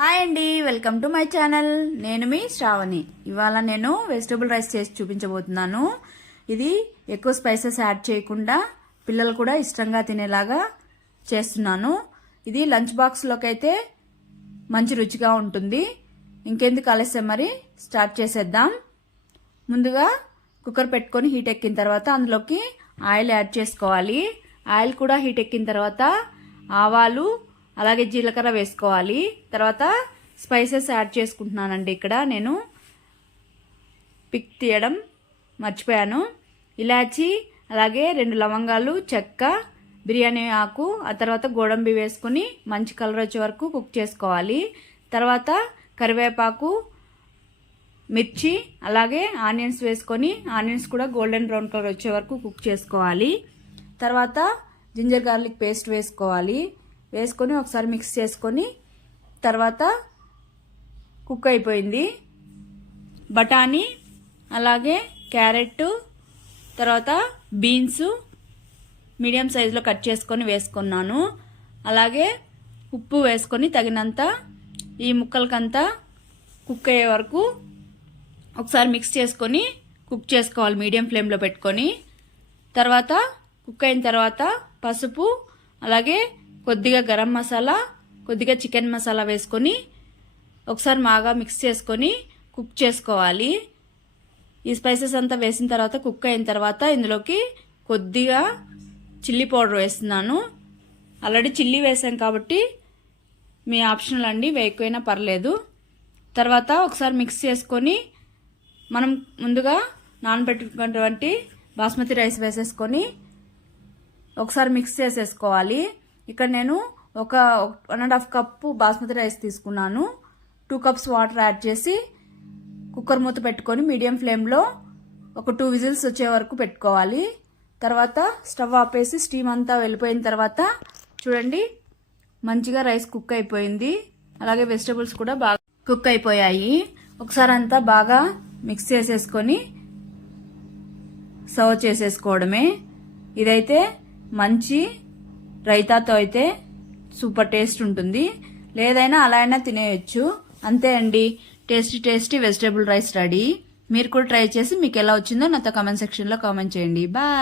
Hi అండి, welcome to my channel. నేను మీ శ్రావణి. ఇవాళ నేను వెజిటబుల్ రైస్ చేసి చూపించబోతున్నాను. ఇది ఎక్కువ స్పైసెస్ యాడ్ చేయకుండా పిల్లలు కూడా ఇష్టంగా తినేలాగా చేస్తున్నాను. ఇది లంచ్ బాక్స్లోకి అయితే మంచి రుచిగా ఉంటుంది. ఇంకెందుకు ఆలస్యం, మరి స్టార్ట్ చేసేద్దాం. ముందుగా కుక్కర్ పెట్టుకొని హీట్ ఎక్కిన తర్వాత అందులోకి ఆయిల్ యాడ్ చేసుకోవాలి. ఆయిల్ కూడా హీట్ ఎక్కిన తర్వాత ఆవాలు అలాగే జీలకర్ర వేసుకోవాలి. తర్వాత స్పైసెస్ యాడ్ చేసుకుంటున్నానండి. ఇక్కడ నేను పిక్ తీయడం మర్చిపోయాను. ఇలాచి, అలాగే 2 లవంగాలు, చెక్క, బిర్యానీ ఆకు, ఆ తర్వాత గోడంబి వేసుకుని మంచి కలర్ వచ్చే వరకు కుక్ చేసుకోవాలి. తర్వాత కరివేపాకు, మిర్చి, అలాగే ఆనియన్స్ వేసుకొని ఆనియన్స్ కూడా గోల్డెన్ బ్రౌన్ కలర్ వచ్చే వరకు కుక్ చేసుకోవాలి. తర్వాత జింజర్ గార్లిక్ పేస్ట్ వేసుకోవాలి. వేసుకొని ఒకసారి మిక్స్ చేసుకొని తర్వాత కుక్ అయిపోయింది. బఠానీ, అలాగే క్యారెట్, తర్వాత బీన్స్ మీడియం సైజులో కట్ చేసుకొని వేసుకున్నాను. అలాగే ఉప్పు వేసుకొని తగినంత ఈ ముక్కలకంతా కుక్ అయ్యే వరకు ఒకసారి మిక్స్ చేసుకొని కుక్ చేసుకోవాలి మీడియం ఫ్లేమ్లో పెట్టుకొని. తర్వాత కుక్ అయిన తర్వాత పసుపు, అలాగే కొద్దిగా గరం మసాలా, కొద్దిగా చికెన్ మసాలా వేసుకొని ఒకసారి బాగా మిక్స్ చేసుకొని కుక్ చేసుకోవాలి. ఈ స్పైసెస్ అంతా వేసిన తర్వాత కుక్ అయిన తర్వాత ఇందులోకి కొద్దిగా చిల్లీ పౌడర్ వేస్తున్నాను. ఆల్రెడీ చిల్లీ వేసాం కాబట్టి మీ ఆప్షనల్ అండి, వేయకపోయినా పర్లేదు. తర్వాత ఒకసారి మిక్స్ చేసుకొని మనం ముందుగా నానబెట్టుకున్నటువంటి బాస్మతి రైస్ వేసేసుకొని ఒకసారి మిక్స్ చేసేసుకోవాలి. ఇక్కడ నేను ఒక 1.5 కప్పు బాస్మతి రైస్ తీసుకున్నాను. 2 కప్స్ వాటర్ యాడ్ చేసి కుక్కర్ మూత పెట్టుకొని మీడియం ఫ్లేమ్లో ఒక 2 విజిల్స్ వచ్చే వరకు పెట్టుకోవాలి. తర్వాత స్టవ్ ఆపేసి స్టీమ్ అంతా వెళ్ళిపోయిన తర్వాత చూడండి, మంచిగా రైస్ కుక్ అయిపోయింది. అలాగే వెజిటబుల్స్ కూడా బాగా కుక్ అయిపోయాయి. ఒకసారి అంతా బాగా మిక్స్ చేసేసుకొని సర్వ్ చేసేసుకోవడమే. ఇదైతే మంచి రైతాతో అయితే సూపర్ టేస్ట్ ఉంటుంది. లేదైనా అలా అయినా తినేయచ్చు. అంతే అండి, టేస్టీ వెజిటేబుల్ రైస్ రెడీ. మీరు కూడా ట్రై చేసి మీకు ఎలా వచ్చిందో నాతో కామెంట్ సెక్షన్లో కామెంట్ చేయండి. బాయ్.